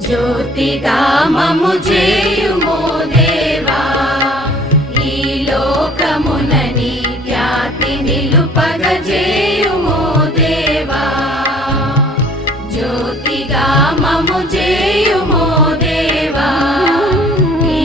జ్యోతిగా మము చేయుమో దేవా ఈ లోకమున నీ ఖ్యాతి నిలుపగ చేయుమో దేవా. జ్యోతిగా మము చేయుమో దేవా ఈ